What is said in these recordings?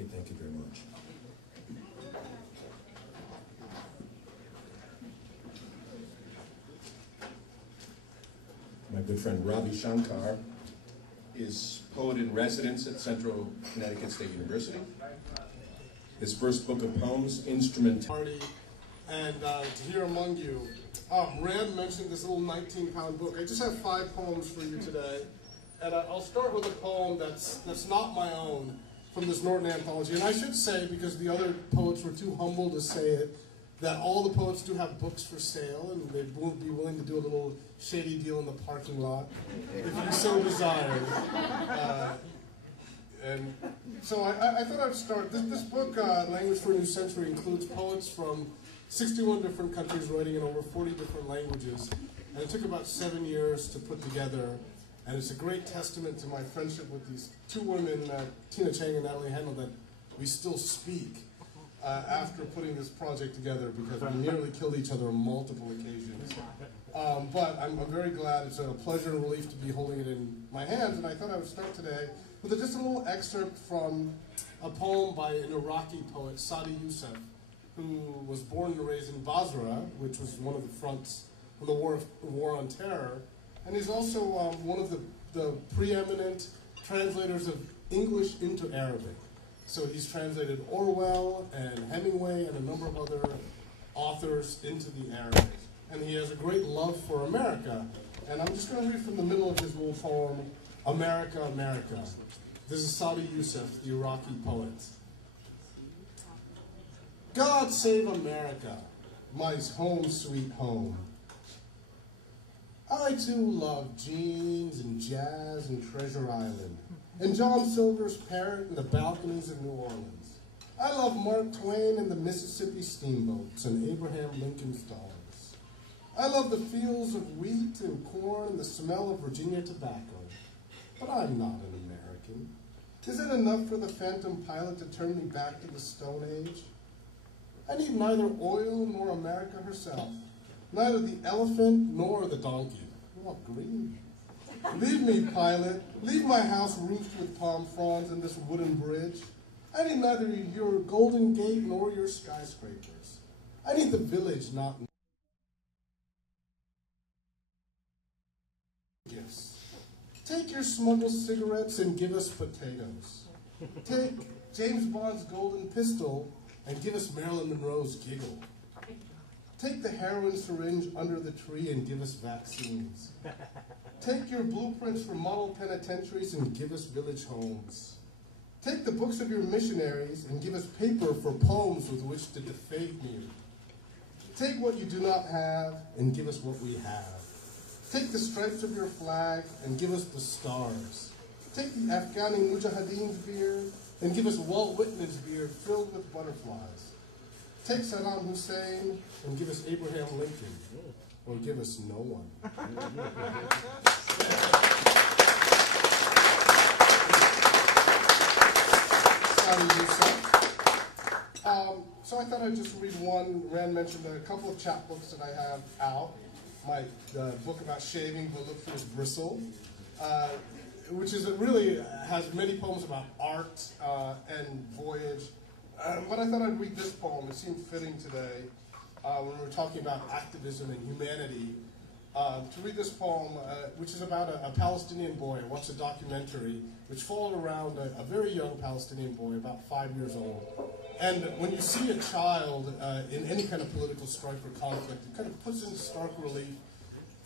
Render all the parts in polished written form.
Okay, thank you very much. My good friend Ravi Shankar is poet in residence at Central Connecticut State University. His first book of poems, Instrumentality. And here among you, Rand mentioned this little 19-pound book. I just have 5 poems for you today. And I'll start with a poem that's not my own from this Norton anthology. And I should say, because the other poets were too humble to say it, that all the poets do have books for sale, and they won't be willing to do a little shady deal in the parking lot, if you so desired. And so I thought I'd start. This book, Language for a New Century, includes poets from 61 different countries writing in over 40 different languages. And it took about 7 years to put together. And it's a great testament to my friendship with these 2 women, Tina Chang and Natalie Handel, that we still speak after putting this project together, because we nearly killed each other on multiple occasions. But I'm very glad. It's a pleasure and relief to be holding it in my hands. And I thought I would start today with just a little excerpt from a poem by an Iraqi poet, Sadi Youssef, who was born and raised in Basra, which was one of the fronts of the war on terror. And he's also one of the preeminent translators of English into Arabic. So he's translated Orwell and Hemingway and a number of other authors into the Arabic. And he has a great love for America. And I'm just going to read from the middle of his little poem, America, America. This is Sadi Youssef, the Iraqi poet. God save America, my home sweet home. I too love jeans and jazz and Treasure Island, and John Silver's parrot and the balconies of New Orleans. I love Mark Twain and the Mississippi steamboats and Abraham Lincoln's dogs. I love the fields of wheat and corn and the smell of Virginia tobacco. But I'm not an American. Is it enough for the phantom pilot to turn me back to the Stone Age? I need neither oil nor America herself, neither the elephant nor the donkey. What green? Leave me, pilot. Leave my house roofed with palm fronds and this wooden bridge. I need neither your Golden Gate nor your skyscrapers. I need the village, not gifts. Take your smuggled cigarettes and give us potatoes. Take James Bond's golden pistol and give us Marilyn Monroe's giggle. Take the heroin syringe under the tree and give us vaccines. Take your blueprints for model penitentiaries and give us village homes. Take the books of your missionaries and give us paper for poems with which to defame you. Take what you do not have and give us what we have. Take the stripes of your flag and give us the stars. Take the Afghani Mujahideen's beard and give us Walt Whitman's beard filled with butterflies. Take Saddam Hussein and give us Abraham Lincoln, or give us no one. So I thought I'd just read one. Rand mentioned a couple of chapbooks that I have out. My book about shaving, but look for his bristle, which is really has many poems about art and voyage. But I thought I'd read this poem. It seemed fitting today when we were talking about activism and humanity. To read this poem, which is about a Palestinian boy who watched a documentary which followed around a very young Palestinian boy, about 5 years old. And when you see a child in any kind of political strife or conflict, it kind of puts into stark relief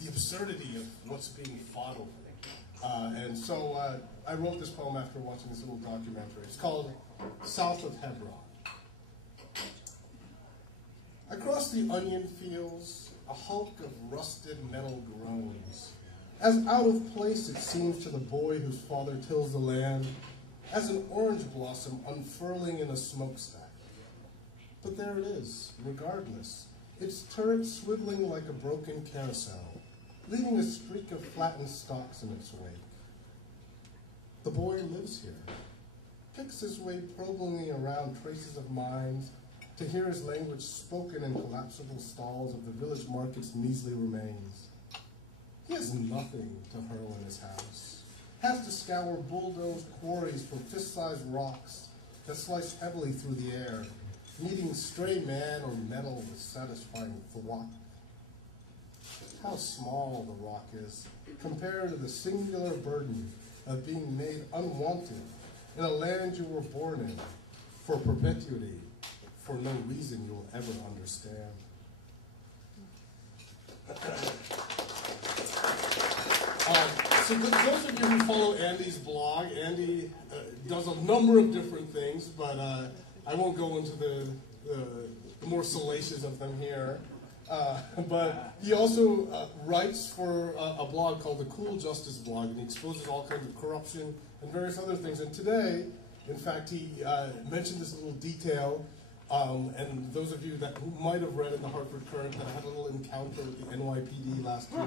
the absurdity of what's being fought over. And so I wrote this poem after watching this little documentary. It's called South of Hebron. Across the onion fields, a hulk of rusted metal groans, as out of place it seems to the boy whose father tills the land, as an orange blossom unfurling in a smokestack. But there it is, regardless, its turret swiveling like a broken carousel, leaving a streak of flattened stalks in its wake. The boy lives here, picks his way probingly around traces of mines to hear his language spoken in collapsible stalls of the village market's measly remains. He has nothing to hurl in his house, has to scour bulldozed quarries for fist-sized rocks, that slice heavily through the air, meeting stray man or metal with satisfying thwack. How small the rock is compared to the singular burden of being made unwanted in a land you were born in for perpetuity, for no reason you will ever understand. So those of you who follow Andy's blog, Andy does a number of different things, but I won't go into the more salacious of them here. But he also writes for a blog called the Cool Justice Blog, and he exposes all kinds of corruption and various other things. And today, in fact, he mentioned this little detail, and those of you who might have read in the Hartford Current that I had a little encounter with the NYPD last year.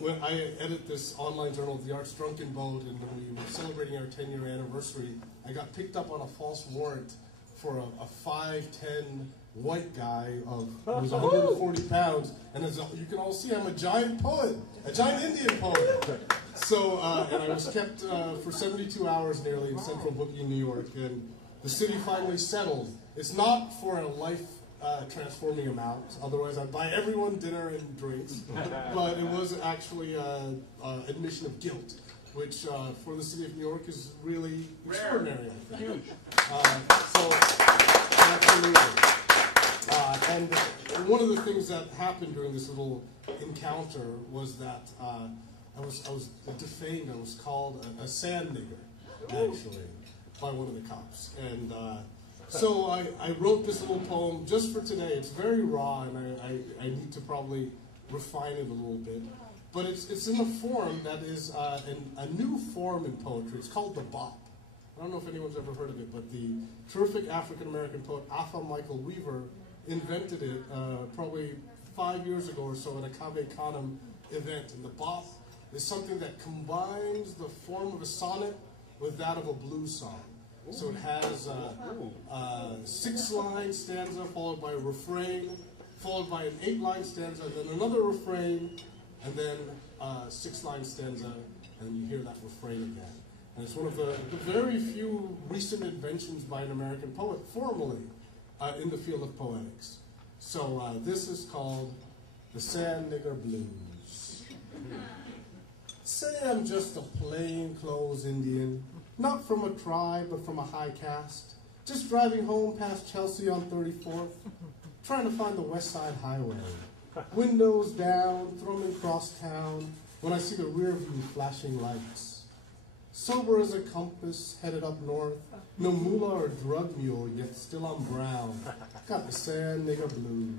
When I edit this online journal, The Arts Drunken Boat, and when we were celebrating our 10-year anniversary, I got picked up on a false warrant for a 5'10" white guy who was 140 pounds, and as you can all see, I'm a giant poet, a giant Indian poet. So, and I was kept for 72 hours nearly in Central Booking, New York, and the city finally settled. It's not for a life-transforming amount, otherwise I'd buy everyone dinner and drinks, but it was actually an admission of guilt, which for the city of New York is really extraordinary, I think. Huge. So, absolutely. And one of the things that happened during this little encounter was that I was defamed. I was called a sand nigger, actually, by one of the cops. And so I wrote this little poem just for today. It's very raw, and I need to probably refine it a little bit. But it's in a form that is a new form in poetry. It's called the bop. I don't know if anyone's ever heard of it, but the terrific African-American poet Atha Michael Weaver invented it probably 5 years ago or so at a Cave Canem event. And the bop is something that combines the form of a sonnet with that of a blues song. So it has a 6-line stanza followed by a refrain, followed by an 8-line stanza, and then another refrain, and then a 6-line stanza, and then you hear that refrain again. And it's one of the very few recent inventions by an American poet, formally, in the field of poetics. So this is called the Sand Nigger Blues. Say I'm just a plainclothes Indian, not from a tribe, but from a high caste, just driving home past Chelsea on 34th, trying to find the West Side Highway. Windows down, thrumming cross town, when I see the rear view flashing lights. Sober as a compass, headed up north, no moolah or drug mule, yet still I'm brown. Got the sand nigger blues.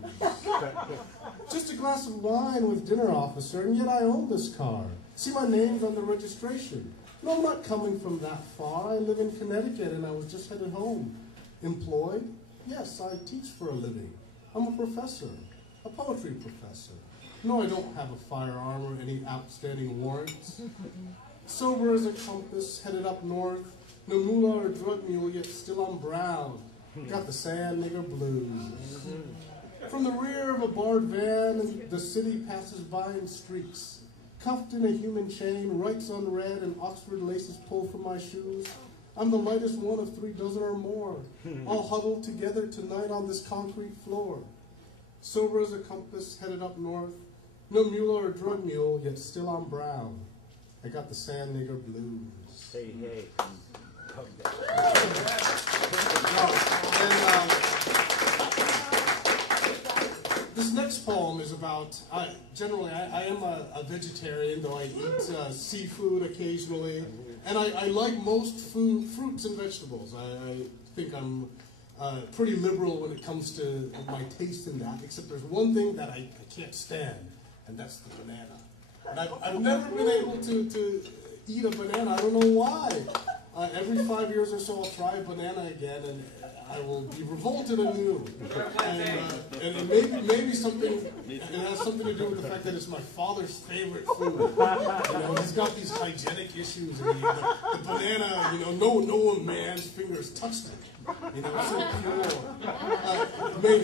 Just a glass of wine with dinner, officer, and yet I own this car. See my name's on the registration. No, I'm not coming from that far. I live in Connecticut and I was just headed home. Employed? Yes, I teach for a living. I'm a professor, a poetry professor. No, I don't have a firearm or any outstanding warrants. Sober as a compass, headed up north. No moolah or drug mule, yet still I'm brown. Got the sand nigger blues. From the rear of a barred van, the city passes by in streaks. Cuffed in a human chain, rights unread, and Oxford laces pulled from my shoes. I'm the lightest one of 3 dozen or more, all huddled together tonight on this concrete floor. Sober as a compass, headed up north. No mule or drug mule, yet still I'm brown. I got the sand nigger blues. Hey, hey. This next poem is about, generally I am a vegetarian, though I eat seafood occasionally, and I like most fruits and vegetables. I think I'm pretty liberal when it comes to my taste in that, except there's one thing that I can't stand, and that's the banana. And I've never been able to eat a banana. I don't know why. Every 5 years or so, I'll try a banana again, and I will be revolted anew. And maybe something, it has something to do with the fact that it's my father's favorite food. You know, he's got these hygienic issues, and the banana, you know, no man's fingers touched it. You know, it's so pure. Maybe.